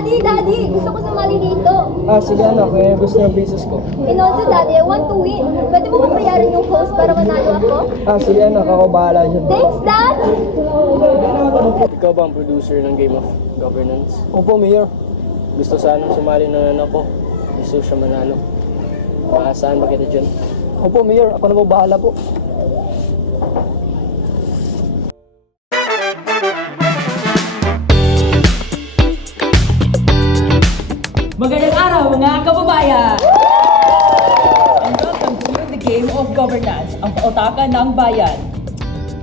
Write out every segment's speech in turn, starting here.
Daddy! Gusto ko sumali dito. Sige anak, gusto ng business ko. And also, Daddy, I want to win. Pwede mo ba bayaran yung host para manalo ako? Sige anak, ako bahala dyan. Thanks, Dad! Ikaw ba ang producer ng Game of Governance? Opo, Mayor. Gusto sanang sumali ng anak ko. Gusto siya manalo. Saan ba kita dyan? Opo, Mayor. Ako na po bahala po. Magandang araw mga kababayan! And welcome to the Game of Governance, ang pautakan ng bayan.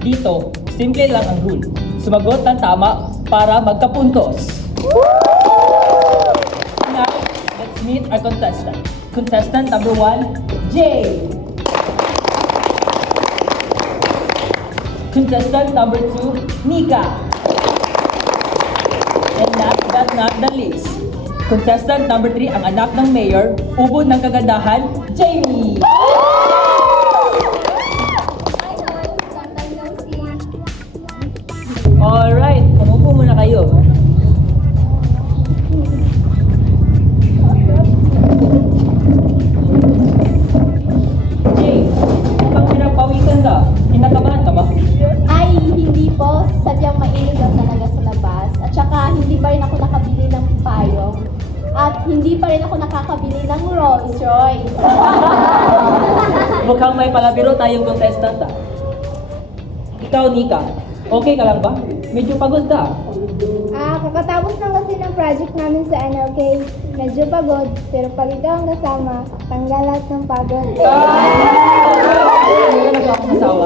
Dito, simple lang ang rule. Sumagot ng tama para magkapuntos. Now, let's meet our contestant. Contestant number 1, Jay. Contestant number 2, Nika. And last but not the least, contestant number 3, ang anak ng mayor, ubod ng kagandahan, Jamie! Hi, Hon. Long time no see. Alright, umupo muna kayo. Jay, mukhang pinapawisan ka. Kinakabahan ka ba? Ay, hindi po. Sadyang mainit daw talaga sa labas. At saka, hindi pa rin ako nakabili ng payong. At hindi pa rin ako nakakabili ng Rolls Royce. Mukhang may palabiro tayong contestant ah. Ikaw, Nika, okay ka lang ba? Medyo pagod ka. Kakatapos lang kasi ng project namin sa NLK. Medyo pagod, pero pag ikaw ang kasama, tanggal lahat ng pagod. Hindi ka nagkakasawa.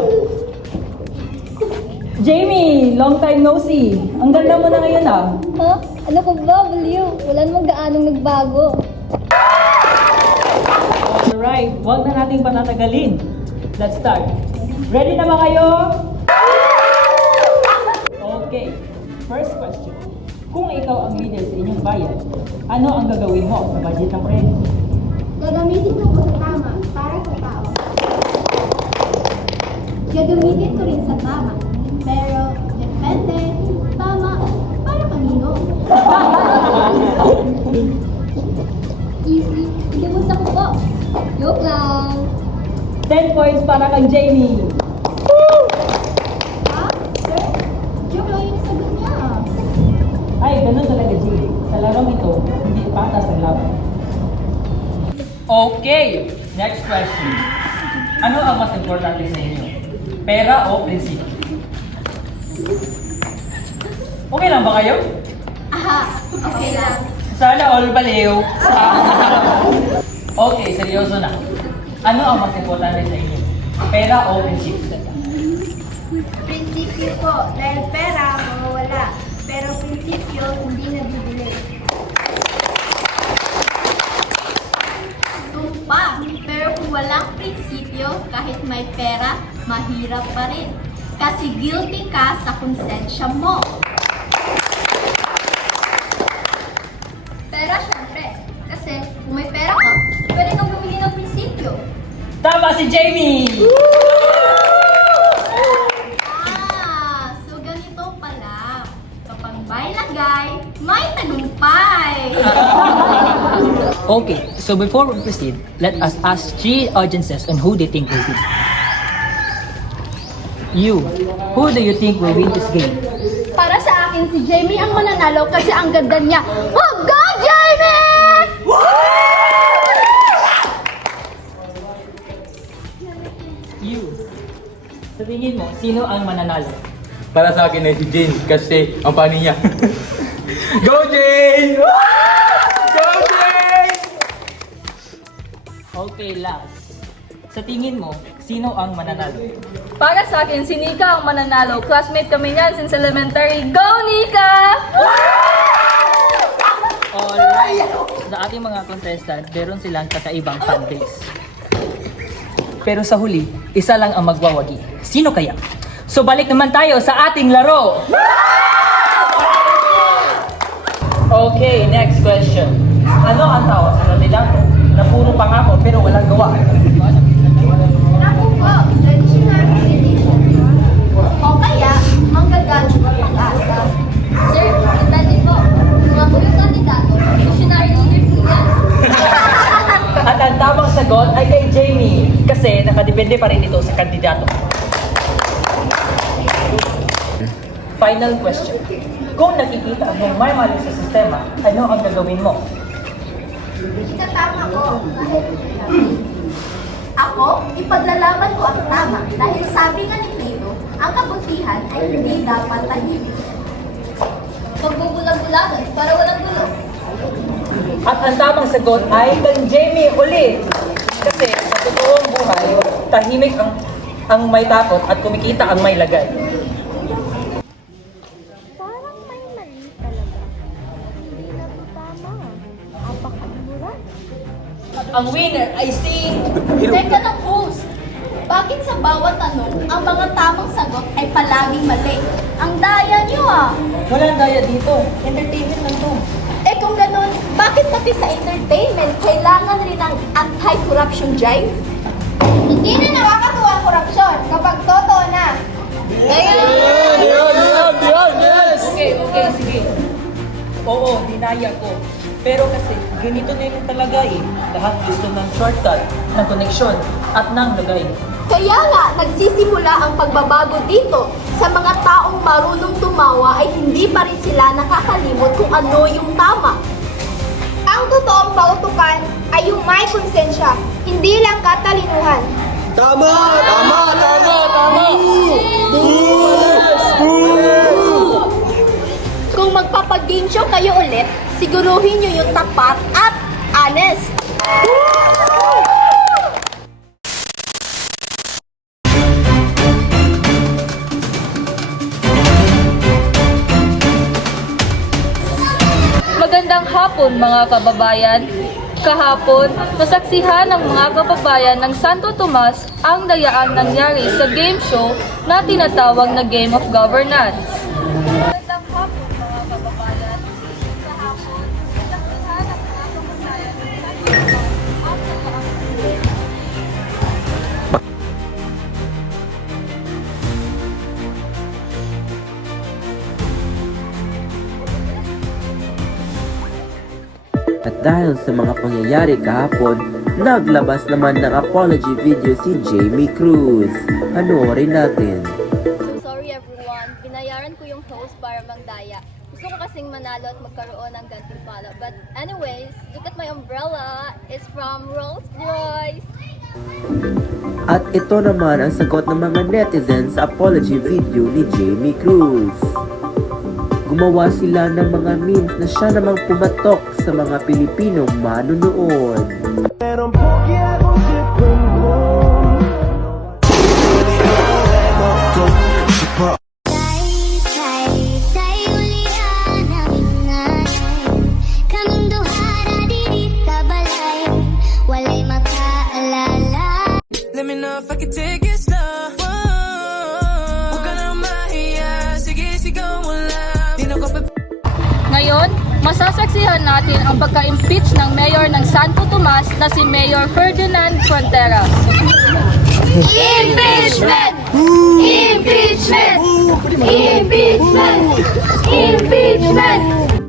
Jamie, long time no see. Ang ganda mo na ngayon ah. Ha? Ano ko ba, Baliw? Wala namang gaanong nagbago. Alright, huwag na nating patatagalin. Let's start. Ready na ba kayo? Okay, first question. Kung ikaw ang leader sa inyong bayan, ano ang gagawin mo sa budget ng credit? Gagamitin ko sa tama para sa tao. Gagamitin ko rin sa tama. Pero, depende, tama, para kanino. Easy, hindi mo sa kuko. Joke lang. 10 points para kang Jamie. Ha? Sir? Joke lang yung sagot niya. Ay, ganun talaga, Jamie. Sa larong ito, hindi patas ang laban. Okay, next question. Ano ang mas importante sa inyo? Pera o prinsipyo? Okay lang ba kayo? Aha, okay lang. Sana all baliw. Okay, seryoso na. Ano ang mas importante sa inyo? Pera o prinsipyo? Prinsipyo po, dahil pera, mawawala. Pero prinsipyo, hindi nabibili. Tumpa, pero kung walang prinsipyo, kahit may pera, mahirap pa rin. Kasi guilty ka sa konsensya mo. Pera, syempre. Kasi kung may pera ka, pwede kang bumili ng prinsipyo. Tama si Jamie! So ganito pala. Kapag may lagay, may tagumpay. Okay, so before we proceed, let us ask 3 audiences on who they think will win. You, who do you think will win this game? Para sa akin, si Jamie ang mananalo kasi ang ganda niya. Oh, go, Jamie! You, sa tingin mo, sino ang mananalo? Para sa akin ay si Jane kasi ang pani niya. Go Jane! Go Jane! Okay, last. Sa tingin mo, sino ang mananalo? Para sa akin, si Nika ang mananalo. Classmate kami niyan since elementary. Go, Nika! Alright, sa ating mga contestant, meron silang kakaibang fanbase. Pero sa huli, isa lang ang magwawagi. Sino kaya? So balik naman tayo sa ating laro! Okay, next question. Ano ang tawag sa kandidato na puro pangako pero walang gawa? Ako po, traditional religion. O kaya, manggagacho ng pag-asa. Sir, depende po. Kung ako yung kandidato, sagot ay kay Jamie kasi nakadepende pa rin ito sa kandidato. Final question. Kung nakikita ang may mali sa sistema, ano ang gagawin mo? Itatama ko kahit ako, ipaglalaban ko ang tama dahil sabi nga ni Plato, ang kabutihan ay hindi dapat tahimik. Magbubulag-bulagan para walang gulo. At ang tamang sagot ay kay Jamie ulit. Kasi sa totoong buhay, tahimik ang may takot at kumikita ang may lagay. Parang may mali talaga. Hindi na to tama. Apakadmura. Ang winner ay si... Teka lang, host. Bakit sa bawat tanong, ang mga tamang sagot ay palaging mali? Ang daya niyo ah! Walang daya dito. Entertainment lang to. Eh kung ganun, bakit pati sa entertainment kailangan rin ng anti-corruption drive? Hindi na nakakatuwa ang korupsyon kapag totoo na. Okay, sige. Oo, dinaya ko. Pero kasi, ganito na yun talaga eh. Lahat gusto ng shortcut, ng connection, at ng lagay. Kaya nga, nagsisimula ang pagbabago dito. Sa mga taong marunong tumawa ay hindi pa rin sila nakakalimot kung ano yung tama. Ang totoong pautukan ay yung may konsensya, hindi lang katalinuhan. Tama! Tama! Tama! Tama! Kung magpapag-game show kayo ulit, siguruhin nyo yung tapat at honest. Magandang hapon mga kababayan. Kahapon, nasaksihan ng mga kababayan ng Santo Tomas ang dayaang nangyari sa game show na tinatawag na Game of Governance. Magandang hapon mga kababayan. Kahapon, nasaksihan ng mga kababayan ng Santo Tomas ang dayaang At dahil sa mga pangyayari kahapon, naglabas naman ng apology video si Jamie Cruz. Panoorin natin. Sorry everyone, binayaran ko yung host para magdaya. Gusto ko kasing manalo at magkaroon ng gantimpala. But anyways, look at my umbrella. It's from Rolls-Royce. At ito naman ang sagot ng mga netizens sa apology video ni Jamie Cruz. Gumawa sila ng mga memes na siya namang pumatok sa mga Pilipinong manunood. Let me know if I can take it slow. Huwag ka na mahiya. Sige, sigaw mo lang. Di na ko Ngayon, masasaksihan natin ang pagka-impeach ng mayor ng Santo Tomas na si Mayor Ferdinand Fronteras. Impeachment! Impeachment! Impeachment! Impeachment!